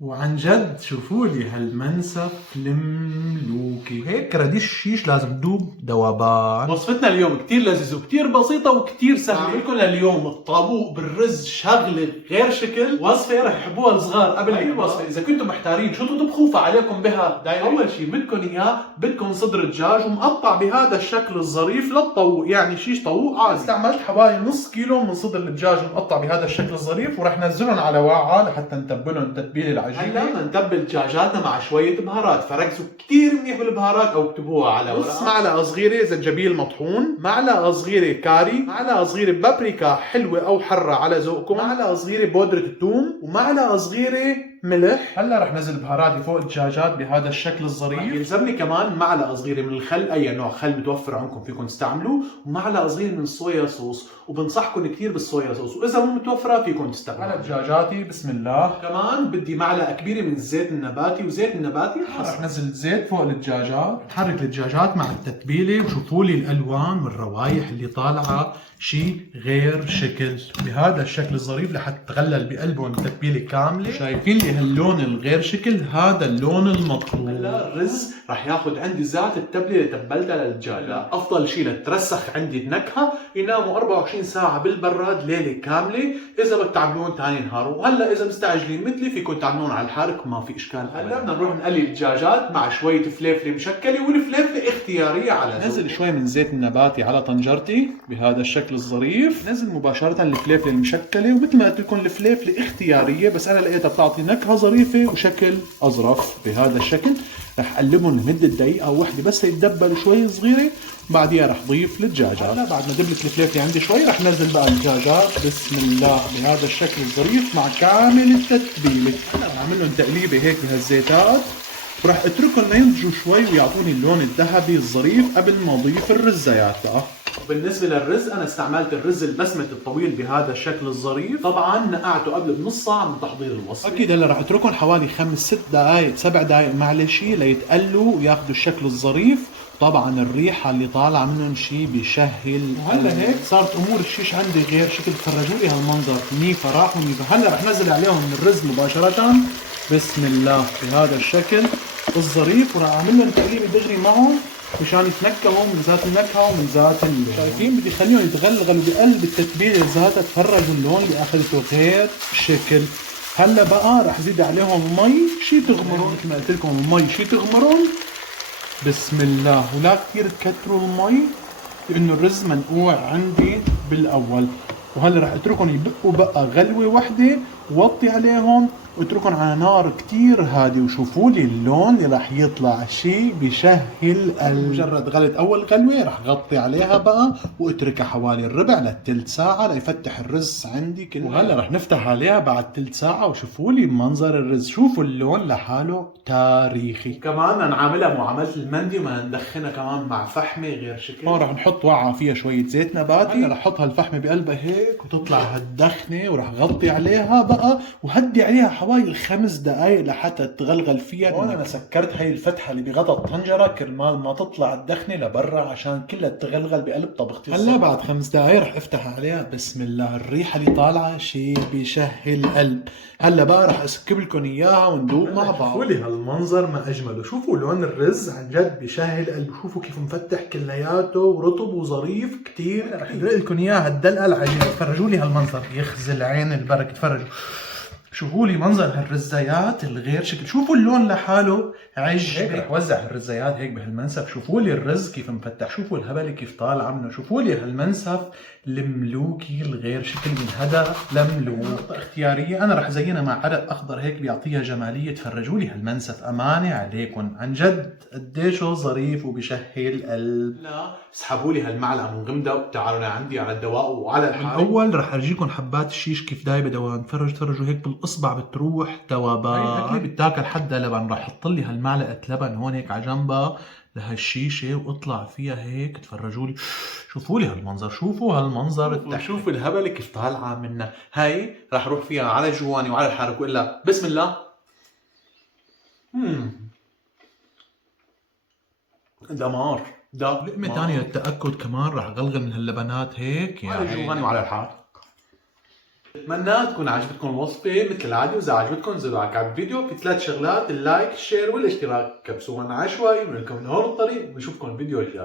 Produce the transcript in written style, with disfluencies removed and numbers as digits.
وعن جد شوفوا لي هالمنسف الملوكي، هيك راديش الشيش لازم دوب ذوبان. وصفتنا اليوم كتير لذيذة وكتير بسيطة وكتير سهلة. لكم لليوم الطابوق بالرز شغلة غير شكل، وصفة رح يحبوها الصغار قبل الوصفة. إذا كنتم محتارين شو تطبخوا فعليكم بها دايركت. أول شيء بدكم إياه، بدكم صدر دجاج ومقطع بهذا الشكل الظريف للطاووق، يعني شيش طاووق عادي. استعملت حوالي نص كيلو من صدر الدجاج مقطع بهذا الشكل الظريف، ورح نزلهم على وعاء لحتى نتبلهم تتبيلة العجيبة. هلا نتبل دجاجاتنا مع شوية بهارات، فركزوا كتير منيح بالبهارات أو اكتبوها على ورقة. نص معلقة صغيرة زنجبيل مطحون، معلقة صغيرة كاري، معلقة صغيرة بابريكا حلوة أو حرة على ذوقكم، معلقة صغيرة بودرة الثوم، ومعلقة صغيرة ملح. هلا رح نزل بهاراتي فوق الدجاجات بهذا الشكل الظريف. رح يلزمني كمان معلقة صغيرة من الخل، أي نوع خل متوفر عندكم فيكم تستعملوه، ومعلقة صغيرة من الصويا صوص، وبنصحكم كثير بالصويا صوص، وإذا مو متوفرة فيكم تستعملوا. على دجاجاتي بسم الله. كمان بدي معلقة كبيرة من الزيت النباتي، وزيت النباتي رح نزل زيت فوق الدجاجات، حرك الدجاجات مع التتبيلة، وشوفوا لي الألوان والروايح اللي طالعة شيء غير شكل بهذا الشكل الظريف لحتى تغلل بقلبهم التتبيلة كاملة. شايفين لي هاللون الغير شكل؟ هذا اللون المطلوب. هلا الرز رح ياخذ عندي ذات التبلة اللي تبلتها للدجاج. افضل شيء لترسخ عندي النكهة يناموا 24 ساعة بالبراد ليلة كاملة، إذا بدك تعملون ثاني نهار. وهلا إذا مستعجلين مثلي فيكم تعملون على الحارق، ما في إشكال. هلا بدنا نروح نقلي الدجاجات مع شوية فليفلة مشكلة، والفليفلة اختيارية على ذوق. نزل شوي من زيت النباتي على طنجرتي بهذا الشكل الظريف، نزل مباشرة الفليفلة المشكلة، ومثل ما قلت لكم الفليفلة اختيارية، بس أنا لقيتها بتعطي نكهة ظريفة وشكل أظرف بهذا الشكل. رح قلبهم لمدة دقيقة واحدة بس يتدبلوا شوي صغيرة، بعديها رح ضيف الدجاجات. هلا بعد ما دبلت الفليفلة عندي شوي رح نزل بقى الدجاجات بسم الله بهذا الشكل الظريف مع كامل التتبيلة. هلا بعمل لهم تقليبة هيك بهالزيتات، وراح اتركهم لينضجوا شوي ويعطوني اللون الذهبي الظريف قبل ما اضيف الرزيات بقى. بالنسبة للرز أنا استعملت الرز البسمتي الطويل بهذا الشكل الظريف، طبعا نقعته قبل بنص ساعة من تحضير الوصفة. أكيد هلا رح اتركهم حوالي 5-6 دقائق 7 دقائق معلش ليتقلوا وياخذوا الشكل الظريف. طبعا الريحة اللي طالعة منهم شيء بشهل. وهلا هيك صارت أمور الشيش عندي غير شكل، تفرجوا لي هالمنظر، نيفة راح ونيفة. هلا رح نزل عليهم من الرز مباشرة بسم الله بهذا الشكل الظريف، وراح اعمل لهم تقليبه دغري معهم مشان يتنكهوا من ذات النكهه ومن ذات اللون. شايفين بدي خليهم يتغلغلوا بقلب التتبيله ذاتها، تفرجوا اللون اللي اخذته غير شكل. هلا بقى رح زيد عليهم مي شي تغمرون، مثل ما قلت لكم المي شي تغمرون بسم الله، ولا كثير تكتروا المي لانه الرز منقوع عندي بالاول. وهلا رح اتركهم يبقوا بقى غلوه وحده، ووطي عليهم واتركهم على نار كتير هادي، وشوفوا لي اللون اللي رح يطلع شيء بشهي القلب. مجرد غلت اول غلوه رح غطي عليها بقى واتركها حوالي الربع للثلث ساعه ليفتح الرز عندي كله. وهلا رح نفتح عليها بعد ثلث ساعه، وشوفوا لي منظر الرز، شوفوا اللون لحاله تاريخي. كمان انا عاملها معامله المندي وما ندخنها كمان مع فحمه غير شكل. رح نحط وعاء فيها شويه زيت نباتي، هلا رح احطها الفحمه بقلبها هيك وتطلع هالدخنه، ورح غطي عليها بقى وهدي عليها حوالي 5 دقائق لحتى تغلغل فيها. هون انا سكرت هي الفتحه اللي بغطى الطنجره كرمال ما تطلع الدخنه لبرا عشان كلها تغلغل بقلب طبختي. هلا بعد 5 دقائق رح افتح عليها بسم الله، الريحه اللي طالعه شيء بشهي القلب. هلا بقى رح اسكب لكم اياها وندوق مع بعض. شوفوا لي هالمنظر ما اجمله، شوفوا لون الرز عن جد بشهي القلب، شوفوا كيف مفتح كلياته ورطب وظريف كثير. رح ادلق لكم اياها الدلقه العجيبه، تفرجوا لي هالمنظر يخزل عين البرك. تفرجوا شوفوا لي منظر هالرزايات الغير شكل، شوفوا اللون لحاله عج. هيك رح وزع الرزايات هيك بهالمنسف، شوفوا لي الرز كيف مفتح، شوفوا الهبله كيف طالعه منه، شوفوا لي هالمنسف الملوكي الغير شكل من هذا لملوك. اختياريه انا رح زينها مع عرق اخضر هيك بيعطيها جماليه. تفرجوا لي هالمنسف، امانه عليكم عن جد قديش ظريف وبشهي القلب. لا اسحبوا لي هالمعلقه من غمده وتعالوا لعندي على الدواء وعلى الحال. اول رح ارجيكم حبات الشيش كيف دايبه دوان. تفرجوا هيك بالاصبع بتروح دوبان. هاي الاكله بتاكل حدها لبن. رح احط لي هالمعلقه لبن هون هيك على جنبها لهالشيشه واطلع فيها هيك. تفرجوا لي، شوفوا لي هالمنظر، شوفوا هالمنظر، شوفوا الهبله كيف طالعه منا. هاي رح اروح فيها على جواني وعلى الحارق والا بسم الله. دمار. لقمة ثانية للتأكد كمان رح غلغل من هاللبنات هيك يعني على جواني وعلى الحار. اتمنى تكون عجبتكم الوصفة مثل العادة، وإذا عجبتكم انزلوا على كعب الفيديو في 3 شغلات: اللايك، الشير، والاشتراك. كبسوها عشوائي ونلكم من هون الطريق، ونشوفكم الفيديو الجاي.